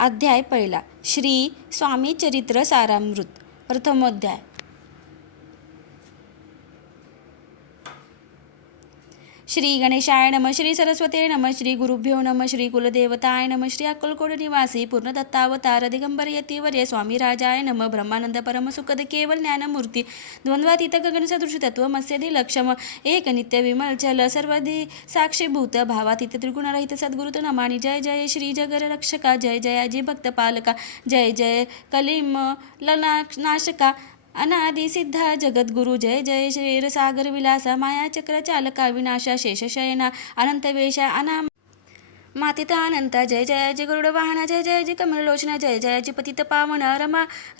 अध्याय पहिला. श्री स्वामी चरित्र सारामृत. प्रथमोध्याय. श्री गणेशाय नमः. श्री सरस्वते नमः. श्री गुरुभ्यो नमः. श्री कुलदेवताय नमः. श्री अक्कलकोट निवासी पूर्णदत्तावतार दिगंबर यतिवर्य स्वामी राजाय नमः. ब्रह्मानंद परमसुखद केवल ज्ञानमूर्ती द्वंद्वातीत गगन सदृश तत्वमस्यदि लक्षम एक नित्य विमल चल सर्वधी साक्षीभूत भावातीत त्रिगुणरहित सद्गुरुत नमानी. जय जय श्री जगर रक्षका. जय जय अजी भक्त पालका. जय जय कलिम नाशका अनादि सिद्धा जगद्गुरु. जय जय क्षीरसागर विलासा मायाचक्र चालका विनाशा शेषशयना अनंतवेशा अनाम मातिता अनंता. जय जयाजी गरुड वाहना. जय जयाजी कमललोचना. जय जयाजी पतित पावन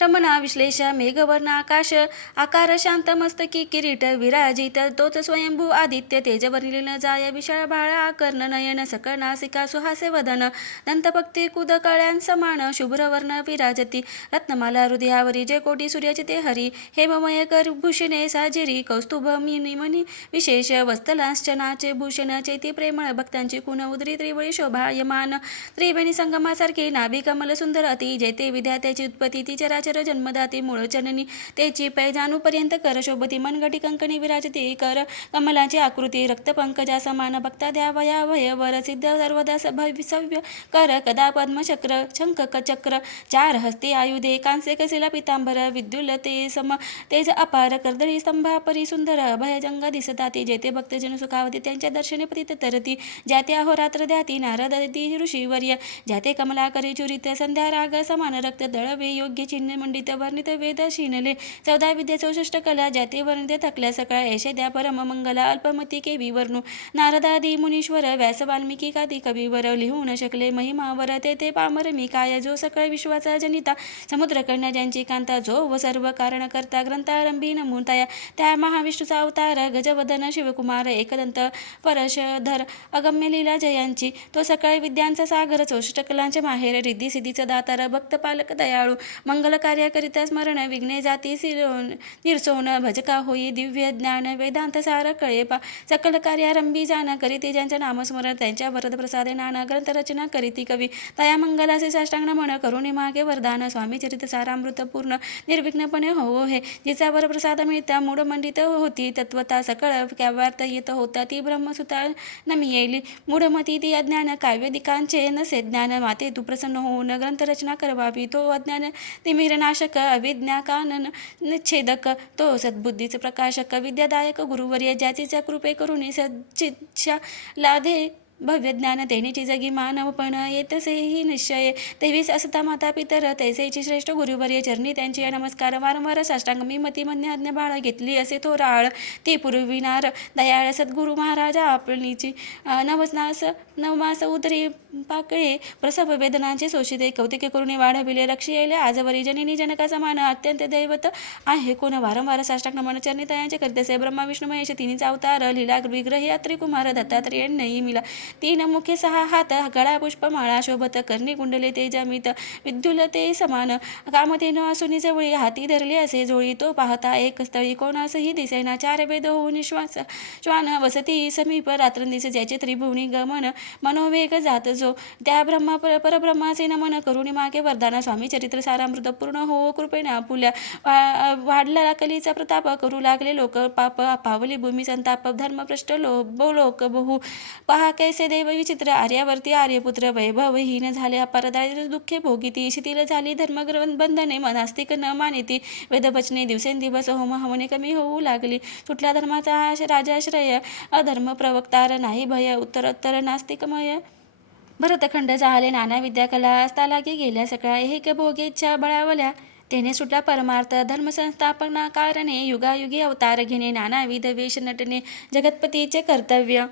रमणा विश्लेषा मेघवर्ण आकाश आकार शांत मस्तकी किरीट विराजित तोच स्वयंभू आदित्य तेजवर्णिल न जाय विशाळ भाळ आकर्ण नयन सकळ नासिका सुहासे वदन दंतपक्ती कुद कळ्यां समान शुभ्रवर्ण विराजती रत्नमाला हृदयावरी. जय कोटी सूर्याचे ते हरी हेममय कर भूषणे साजिरी कौस्तुभ मणी विशेष वस्तलांश्चनाचे भूषण चैती प्रेमळ भक्तांची कुण उदरी त्रिवळी शोभायमान त्रिवेणी संगमासारखी नाभी कमल सुंदर अति. जैते विद्यात्याची उत्पत्ती ती चराचर जन्मदाती मूळ चननी तेची पैजानुपर्यंत कर शोभती मनगटी कंकणी विराजती कर कमलाची आकृती रक्तपंकजा समान भक्ता द्यावया भयवर सिद्ध सर्वदा भविसव्य कर कदा पद्मचक्र शंख चक्र चार हस्ते आयुधे कांसे कसेला पितांबर विद्युल ते सम तेज अपार कर्दळी स्तंभा परी सुंदर भयजंग दिसताती. जेते भक्तजन सुखावती त्यांच्या दर्शने पतित तरती. ज्याते अहोरात्र द्याती नारद ऋषीवर्य. ज्याते कमलाकरी चुरित संध्या राग समान रक्त दळवे योग्य चिन्ह मंडित वर्णित वेद शिनले 14 विद्या 64 कला. ज्याते वर्णित थकल्या सकळा ऐशे द्या परम मंगला अल्पमती केवी वर्णू नारदादी मुनीश्वर व्यास वाल्मिकी कादी कवीवर लिहू न शकले महिमावर. ते पामर मी काय जो सकळ विश्वाचा जनिता समुद्र कन्या ज्यांची कांता जो व सर्व कारण करता ग्रंथारंभी नमूनताया त्या महाविष्णूचा अवतार गजवदन शिवकुमार एकदंत परशधर अगम्य लीला जयांची तो सकाळी विद्यांचा सागर 64 कलांचे माहेर रिद्धी सिद्धीचा दातार भक्त पालक दयाळू मंगल कार्याकरिता स्मरण विघ्ने जाती निरसोन भजका होई दिव्य ज्ञान वेदांत सार कळेपा सकल कार्यारंभी जाण करीती ज्यांच्या नामस्मरण त्यांच्या वरद प्रसादे नाना ग्रंथ रचना करीती कवी तया मंगलाचे साष्टांग नमन करुणी मागे वरदान स्वामी चरित सारामृत पूर्ण निर्विघ्नपणे हो हे. जिचा वर प्रसाद मिळता मूढ मंडित होती तत्वता सकळ वार्त येत होता ती ब्रह्मसुता नमी येईल मूढमती ती अज्ञान काव्यदिकांचे नसे ज्ञान माते तू प्रसन्न होऊन ग्रंथरचना करवावी. तो अज्ञान तिमिरनाशक अविज्ञा कानन छेदक तो सद्बुद्धीच प्रकाशक विद्यादायक गुरुवर्य ज्याचीच्या कृपे करुणी सच्चिच्छा लाधे भव्य ज्ञान तेनेची जगी मानवपण येतसेही निश्चय. 23 असता माता पितर तैसेची श्रेष्ठ गुरुवर्य चरणी त्यांची नमस्कार वारंवार साष्टांग मी मती मन्य बाळ घेतली असे तो राळ ती पुरविनार दयाळ सद्गुरु महाराजा आपणीची नवमास उदरी पाकळे प्रसव वेदनांचे शोषिते कौतिके करुणी वाढविले रक्षिले आजवरी जननी जनका समान अत्यंत दैवत आहे कोण वारंवार साष्टांग नमन चरणी तयांचे करीतसे ब्रह्मा विष्णू महेश तिन्हीचा अवतार लीला विग्रही यात्री कुमार दत्तात्रेय नई मिला 3 मुखे 6 हात गळा पुष्पमाळा शोभत कर्णी कुंडले तेजामित विद्युल ते समान कामधेनु असुनी जवळी हाती धरले असे जोळी तो पाहता एक स्थळी कोणासही दिसेना 4 वेद होऊन निश्वास श्वान वसती समीप रात्रंदिस ज्याचे त्रिभुवनी गमन मनोवेग जात जो त्या परब्रह्माचे नमन करुणी मागे वरदान स्वामी चरित्र सारामृत पूर्ण हो कृपेने आपुल्या वाढला कलीचा प्रताप करू लागले लोक पाप पावली भूमी संताप धर्मभ्रष्ट लोक बहु पहा कैसे देव विचित्र आर्यावरती आर्यपुत्र वैभवहीन झाले अपार दारिद्र्य दुःखे भोगिती शिथिल झाली धर्मबंधने नास्तिक न मानिती वेदवचने दिवसेंदिवस होम हवने कमी होऊ लागली सुटल्या धर्माचा राजाश्रय अधर्म प्रवक्तार नाही भय उत्तरोत्तर नास्तिकमय भरतखंड झाले नाना विद्या कला असता लागे गेल्या सगळ्या एक भोगेच्छा बळावल्या तेने सुटला परमार्थ धर्मसंस्थापना कारणे युगायुगी अवतार घेणे नानाविध वेश नटणे जगतपतीचे कर्तव्य.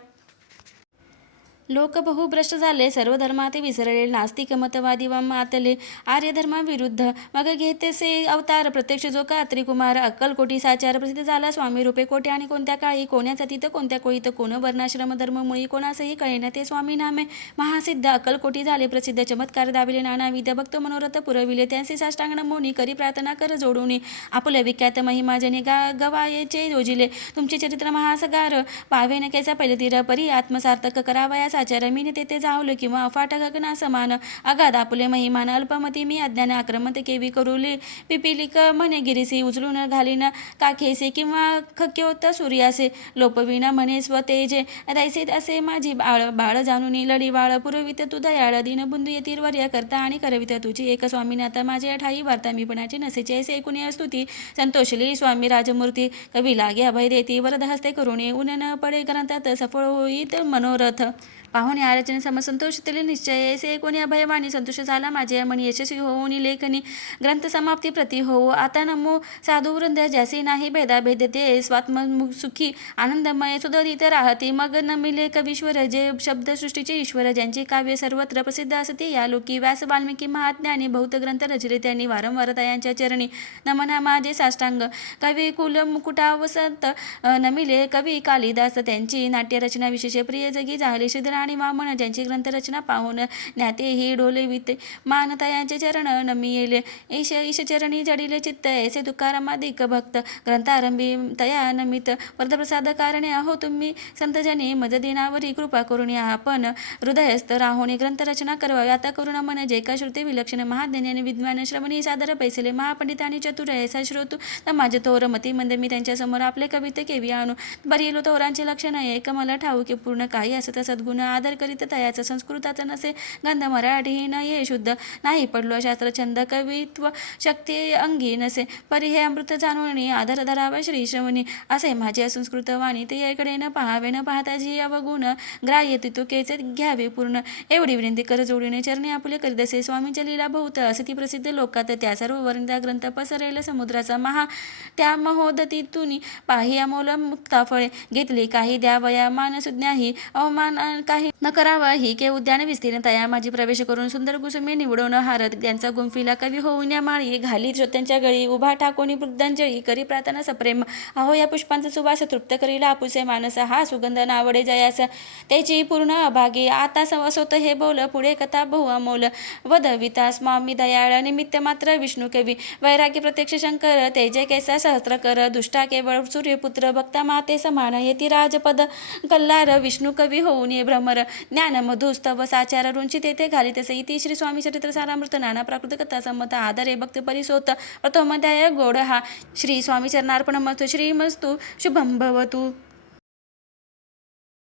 लोक बहुभ्रष्ट झाले सर्व धर्माते विसरले नास्तिक मतवादी व मातले आर्य धर्माविरुद्ध मग घेतेसे अवतार प्रत्यक्ष जो का त्रिकुमार अक्कलकोटी साचार प्रसिद्ध झाला स्वामी रूपे कोटे आणि कोणत्या काळी कोण्याचा तिथ कोणत्या कोळीत कोण वर्णाश्रम धर्म मुळी कोणासही कळेना ते स्वामी नामे महासिद्ध अक्कलकोटी झाले प्रसिद्ध चमत्कार दाविले नानाविध भक्त मनोरथ पुरविले त्यांचे साष्टांग नमोनी करी प्रार्थना कर जोडूनी आपल्या विख्यात महिमा जने गवायेचे योजिले तुमचे चरित्र महासगार पावेन कैसा पहिले तीर परी आत्मसार्थक करावयास साचार मी तेथे जावलो किंवा अफाट गगना समान अगाध आपुले महिमान अल्पमती मी अज्ञान आक्रमत केवी करुली पिपिलिक म्हणे गिरीसी उचलून घालीन काखेसे किंवा खक्योत सूर्यासे लोपविन म्हणे स्वतेजे तैसे असे माझी बाळ जाणून लढी बाळ पुरवित तू दयाळ दिन बुंदू येतील वर्य करता आणि करवित तुझी एक स्वामीनाथ माझे ठाई वार्ता मी पणाचे नसेचे ऐसे ऐकुनी स्तुती संतोषली स्वामी राजमूर्ती कवी लागे अभय देती वरद हस्ते करुणे ऊन न पडे ग्रंथात सफळ होईत मनोरथ पाहुणे आरचने समसंतोषितले निश्चय ऐसे कोणी अभयवाणी संतोष झाला माझे मनी यशस्वी होऊन लेखनी ग्रंथ समाप्ती प्रति होऊ आता नमो साधू वृंद जैसे नाही भेदाभेद ते स्वात्म सुखी आनंदमय सुदरित राहते मग नमिले कवीश्वर जे शब्द सृष्टीचे ईश्वर ज्यांचे काव्य सर्वत्र प्रसिद्ध असते या लोकी व्यास वाल्मिकी महाज्ञानी बहुत ग्रंथ रचले त्यांनी वारंवार तयांच्या चरणी नमना माझे साष्टांग कवी कुल मुकुटावसंत नमिले कवी कालिदास त्यांची नाट्यरचना विशेष प्रिय जगी झाले श्रीधर आणि वामन ज्यांची ग्रंथरचना पाहून ज्ञातेही डोलेविते मानतयांचे चरण नमी येले ईश चरणी जडिले चित्त ऐसे तुकारामादिक भक्त ग्रंथारंभी तया नमित वरदप्रसाद कारणे आहो तुम्ही संतजने मज दिनावरी कृपा करून आपण हृदयस्थ राहोनी ग्रंथरचना करवावी आता करुण मन जे का श्रुती विलक्षण महाज्ञानी विद्वान श्रवणी सादर पैसले महापंडित आणि चतुर ऐसा श्रोतू माझे थोर मती मंद मी त्यांच्यासमोर आपले कविते केवी आणू बरीलो थोरांचे लक्षण एक मला ठाऊके पूर्ण काही असत सद्गुण आदर करीत तयाचा संस्कृताचा नसे गंध मराठी न ये शुद्ध नाही पडलो शास्त्र छंद कवित्व शक्ती अंगी नसे परी हे अमृत जाणून आदर धरावा श्री श्रवणी असे माझे असंस्कृत वाणी ते याकडे न पाहावे न पाहता जी अवगुण ग्राह्य तितुकेचे घ्यावे पूर्ण एवढी विनंती कर जोडीने चरणी आपले करीदसे स्वामींच्या लीला बहुत असे ती प्रसिद्ध लोकात त्या सर्व वर्णिता ग्रंथ पसरेल समुद्राचा महा त्या महोदतीतून पाही अमोल मुक्ता फळे घेतली काही द्यावया मानसुज्ञाही अवमान काही न करावा ही के उद्यान विस्तीर्ण तया माझी प्रवेश करून सुंदर कुसुमे निवडून हारत त्यांचा गुंफिला कवी होऊन या माळी घाली श्रोत्यांच्या गळी उभा ठाकोनी वृद्धांजळी करी प्रार्थना सप्रेम अहो या पुष्पांचा सुवास तृप्त करीला आपुसे मानस हा सुगंध नावडे जयास त्याची पूर्ण अभागी आता सवसोत हे बोल पुढे कथा बहु अमोल वदविता स्वामी दयाळ निमित्त मात्र विष्णू कवी वैरागी प्रत्यक्ष शंकर तेजे कैसा सहस्त्र कर दुष्टा केवळ सूर्यपुत्र भक्ता माते समान येती राजपद कल्लार विष्णू कवी होऊन ये भ्रमर ज्ञान मधुस्तव साचार रुंची तेथे घाली तसे इति श्री स्वामी चरित्र सारामृत नाना प्राकृत कथा संमत आदरे भक्त परिसोत प्रथमध्याय गोड हा श्री स्वामी चरणार्पणमस्तु श्रीमस्तु शुभं भवतु.